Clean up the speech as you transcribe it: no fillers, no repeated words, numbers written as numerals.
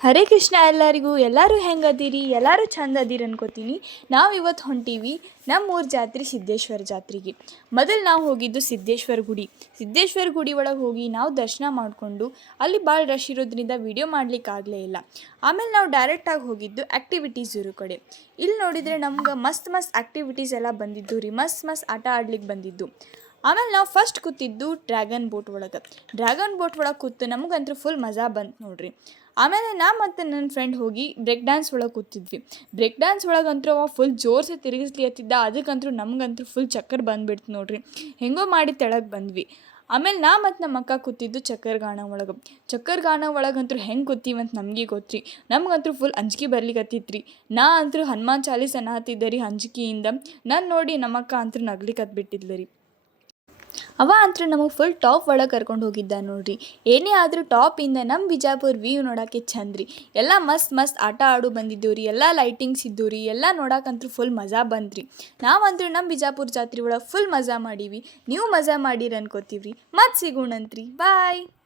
ಹರೇ ಕೃಷ್ಣ ಎಲ್ಲರಿಗೂ. ಎಲ್ಲರೂ ಹೆಂಗದೀರಿ? ಎಲ್ಲರೂ ಚಂದ ಅದೀರಿ ಅನ್ಕೋತೀನಿ. ನಾವು ಇವತ್ತು ಹೊಂಟೀವಿ ನಮ್ಮೂರ ಜಾತ್ರೆ ಸಿದ್ದೇಶ್ವರ ಜಾತ್ರೆಗೆ. ಮೊದಲು ನಾವು ಹೋಗಿದ್ದು ಸಿದ್ದೇಶ್ವರ ಗುಡಿ ಒಳಗೆ ಹೋಗಿ ನಾವು ದರ್ಶನ ಮಾಡಿಕೊಂಡು ಅಲ್ಲಿ ಭಾಳ ರಶ್ ಇರೋದ್ರಿಂದ ವಿಡಿಯೋ ಮಾಡ್ಲಿಕ್ಕೆ ಆಗಲೇ ಇಲ್ಲ. ಆಮೇಲೆ ನಾವು ಡೈರೆಕ್ಟಾಗಿ ಹೋಗಿದ್ದು ಆ್ಯಕ್ಟಿವಿಟೀಸ್ ಇರೋ ಕಡೆ. ಇಲ್ಲಿ ನೋಡಿದರೆ ನಮ್ಗೆ ಮಸ್ತ್ ಆ್ಯಕ್ಟಿವಿಟೀಸ್ ಎಲ್ಲ ಬಂದಿದ್ದು ರೀ, ಮಸ್ತ್ ಆಟ ಆಡ್ಲಿಕ್ಕೆ ಬಂದಿದ್ದು. ಆಮೇಲೆ ನಾವು ಫಸ್ಟ್ ಕೂತಿದ್ದು ಡ್ರ್ಯಾಗನ್ ಬೋಟ್ ಒಳಗೆ ಕೂತು ನಮಗಂತೂ ಫುಲ್ ಮಜಾ ಬಂತು ನೋಡ್ರಿ. ಆಮೇಲೆ ನಾ ಮತ್ತು ನನ್ನ ಫ್ರೆಂಡ್ ಹೋಗಿ ಬ್ರೇಕ್ ಡ್ಯಾನ್ಸ್ ಒಳಗೆ ಕೂತಿದ್ವಿ. ಬ್ರೇಕ್ ಡ್ಯಾನ್ಸ್ ಒಳಗಂತೂ ಅವ ಫುಲ್ ಜೋರ್ಸೆ ತಿರುಗಿಸ್ಲಿತ್ತಿದ್ದ. ಅದಕ್ಕಂತೂ ನಮಗಂತೂ ಫುಲ್ ಚಕ್ಕರ್ ಬಂದುಬಿಡ್ತು ನೋಡ್ರಿ. ಹೆಂಗೋ ಮಾಡಿ ತೆಳಗೆ ಬಂದ್ವಿ. ಆಮೇಲೆ ನಾ ಮತ್ತು ನಮ್ಮ ಅಕ್ಕ ಕೂತಿದ್ದು ಚಕ್ಕರ್ಗಾಣ ಒಳಗಂತೂ ಹೆಂಗೆ ಕೂತೀವಂತ ನಮಗೆ ಗೊತ್ತ್ರಿ. ನಮಗಂತೂ ಫುಲ್ ಅಂಜಿಕೆ ಬರ್ಲಿಕ್ಕತ್ತಿತ್ರಿ. ನಾ ಅಂತೂ ಹನುಮಾನ್ ಚಾಲೀಸ್ ಅನ್ನತ್ತಿದ್ದೆ ರೀ ಅಂಜಿಕೆಯಿಂದ. ನಾನು ನೋಡಿ ನಮ್ಮ ಅಕ್ಕ ಅಂತೂ ನಗ್ಲಿಕ್ಕೆ ಹತ್ಬಿಟ್ಟಿದ್ಲು ರೀ. ಅವ ಅಂತೂ ನಮಗೆ ಫುಲ್ ಟಾಪ್ ಒಳಗೆ ಕರ್ಕೊಂಡು ಹೋಗಿದ್ದ ನೋಡ್ರಿ. ಏನೇ ಆದರೂ ಟಾಪಿಂದ ನಮ್ಮ ಬಿಜಾಪುರ ವ್ಯೂ ನೋಡೋಕ್ಕೆ ಚಂದ್ರಿ. ಎಲ್ಲ ಮಸ್ತ್ ಆಟ ಆಡು ಬಂದಿದ್ದೆವು ರೀ. ಎಲ್ಲ ಲೈಟಿಂಗ್ಸ್ ಇದ್ದು ರೀ. ಎಲ್ಲ ನೋಡೋಕ್ಕಂತೂ ಫುಲ್ ಮಜಾ ಬಂದ್ರಿ. ನಾವಂತೂ ನಮ್ಮ ಬಿಜಾಪುರ ಜಾತ್ರೆ ಒಳಗೆ ಫುಲ್ ಮಜಾ ಮಾಡೀವಿ. ನೀವು ಮಜಾ ಮಾಡೀರಿ ಅನ್ಕೋತೀವ್ರಿ. ಮತ್ತೆ ಸಿಗೋಣಂತ್ರಿ. ಬಾಯ್.